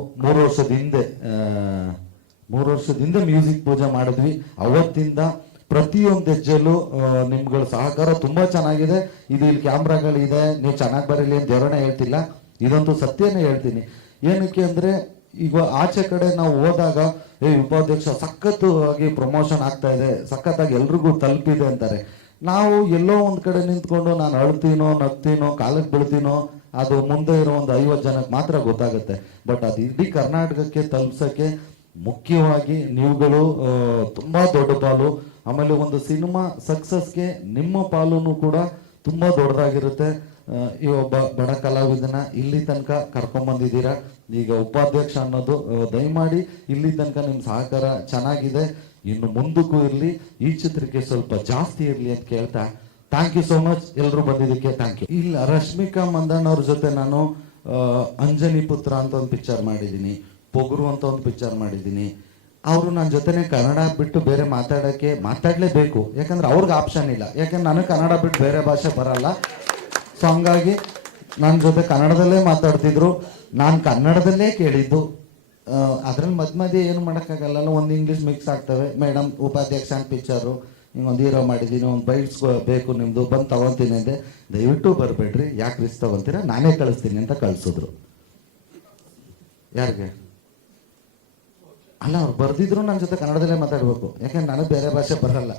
ಮೂರು ವರ್ಷದ ಹಿಂದೆ ಮೂರು ವರ್ಷದ ಹಿಂದೆ ಮ್ಯೂಸಿಕ್ ಪೂಜೆ ಮಾಡಿದ್ವಿ. ಅವತ್ತಿಂದ ಪ್ರತಿಯೊಂದು ಹೆಜ್ಜೆಲ್ಲೂ ನಿಮ್ಗಳ ಸಹಕಾರ ತುಂಬಾ ಚೆನ್ನಾಗಿದೆ. ಇದು ಇಲ್ಲಿ ಕ್ಯಾಮ್ರಾಗಳಿದೆ, ನೀವು ಚೆನ್ನಾಗಿ ಬರಲಿ ಅಂತ ದೇವರನ್ನ ಹೇಳ್ತಿಲ್ಲ, ಇದಂತೂ ಸತ್ಯನೇ ಹೇಳ್ತೀನಿ. ಏನಕ್ಕೆ ಅಂದ್ರೆ ಈಗ ಆಚೆ ಕಡೆ ನಾವು ಹೋದಾಗ ಉಪಾಧ್ಯಕ್ಷ ಸಖತ್ತಾಗಿ ಪ್ರಮೋಷನ್ ಆಗ್ತಾ ಇದೆ, ಸಖತ್ತಾಗಿ ಎಲ್ರಿಗೂ ತಲುಪಿದೆ ಅಂತಾರೆ. ನಾವು ಎಲ್ಲೋ ಒಂದ್ ಕಡೆ ನಿಂತ್ಕೊಂಡು ನಾನು ಅಳ್ತೀನೋ ನಗ್ತೀನೋ ಕಾಲಕ್ಕೆ ಬೀಳ್ತೀನೋ ಅದು ಮುಂದೆ ಇರೋ ಒಂದು 50 ಜನಕ್ಕೆ ಮಾತ್ರ ಗೊತ್ತಾಗುತ್ತೆ. ಬಟ್ ಅದು ಇಡೀ ಕರ್ನಾಟಕಕ್ಕೆ ತಲುಪ್ಸಕ್ಕೆ ಮುಖ್ಯವಾಗಿ ನೀವುಗಳು ತುಂಬಾ ದೊಡ್ಡ ಪಾಲು. ಆಮೇಲೆ ಒಂದು ಸಿನಿಮಾ ಸಕ್ಸಸ್ಗೆ ನಿಮ್ಮ ಪಾಲುನು ಕೂಡ ತುಂಬಾ ದೊಡ್ಡದಾಗಿರುತ್ತೆ. ಈ ಒಬ್ಬ ಬಡ ಕಲಾವಿದನ ಇಲ್ಲಿ ತನಕ ಕರ್ಕೊಂಡ್ಬಂದಿದ್ದೀರಾ. ಈಗ ಉಪಾಧ್ಯಕ್ಷ ಅನ್ನೋದು ದಯಮಾಡಿ ಇಲ್ಲಿ ತನಕ ನಿಮ್ಮ ಸಹಕಾರ ಚೆನ್ನಾಗಿದೆ, ಇನ್ನು ಮುಂದಕ್ಕೂ ಇರಲಿ, ಈ ಚಿತ್ರಕ್ಕೆ ಸ್ವಲ್ಪ ಜಾಸ್ತಿ ಇರಲಿ ಅಂತ ಕೇಳ್ತಾ ಥ್ಯಾಂಕ್ ಯು ಸೋ ಮಚ್. ಎಲ್ಲರೂ ಬಂದಿದ್ದಕ್ಕೆ ಥ್ಯಾಂಕ್ ಯು. ಇಲ್ಲ, ರಶ್ಮಿಕಾ ಮಂದಣ್ಣ ಅವ್ರ ಜೊತೆ ನಾನು ಅಂಜನಿ ಪುತ್ರ ಅಂತ ಒಂದು ಪಿಕ್ಚರ್ ಮಾಡಿದ್ದೀನಿ, ಪೊಗರು ಅಂತ ಒಂದು ಪಿಕ್ಚರ್ ಮಾಡಿದ್ದೀನಿ. ಅವರು ನನ್ನ ಜೊತೆನೆ ಕನ್ನಡ ಬಿಟ್ಟು ಬೇರೆ ಮಾತಾಡಲೇಬೇಕು, ಯಾಕಂದ್ರೆ ಅವ್ರಿಗೆ ಆಪ್ಷನ್ ಇಲ್ಲ. ಯಾಕಂದ್ರೆ ನನಗೆ ಕನ್ನಡ ಬಿಟ್ಟು ಬೇರೆ ಭಾಷೆ ಬರಲ್ಲ. ಸೊ ಹಂಗಾಗಿ ನನ್ನ ಜೊತೆ ಕನ್ನಡದಲ್ಲೇ ಮಾತಾಡ್ತಿದ್ರು, ನಾನು ಕನ್ನಡದಲ್ಲೇ ಕೇಳಿದ್ದು. ಅದ್ರಲ್ಲಿ ಮಧ್ಯೆ ಏನು ಮಾಡೋಕ್ಕಾಗಲ್ಲ, ಒಂದು ಇಂಗ್ಲೀಷ್ ಮಿಕ್ಸ್ ಆಗ್ತವೆ. ಮೇಡಮ್ ಉಪಾಧ್ಯಕ್ಷ ಅಂತ ಪಿಕ್ಚರು, ಹಿಂಗೊಂದು ಹೀರೋ ಮಾಡಿದ್ದೀನಿ, ಒಂದು ಬೈಟ್ಸ್ ಬೇಕು ನಿಮ್ಮದು, ಬಂದು ತಗೊತೀನಿ ಅಂದೆ. ದಯವಿಟ್ಟು ಬರಬೇಡ್ರಿ, ಯಾಕೆ ರಿಸ್ಕ್ ತಗೊತೀರಾ, ನಾನೇ ಕಳಿಸ್ತೀನಿ ಅಂತ ಕಳಿಸಿದ್ರು. ಯಾರಿಗೆ ಅಲ್ಲ, ಅವ್ರು ಬರ್ದಿದ್ರು ನನ್ನ ಜೊತೆ ಕನ್ನಡದಲ್ಲೇ ಮಾತಾಡಬೇಕು, ಯಾಕೆಂದ್ರೆ ನನಗೆ ಬೇರೆ ಭಾಷೆ ಬರಲ್ಲ.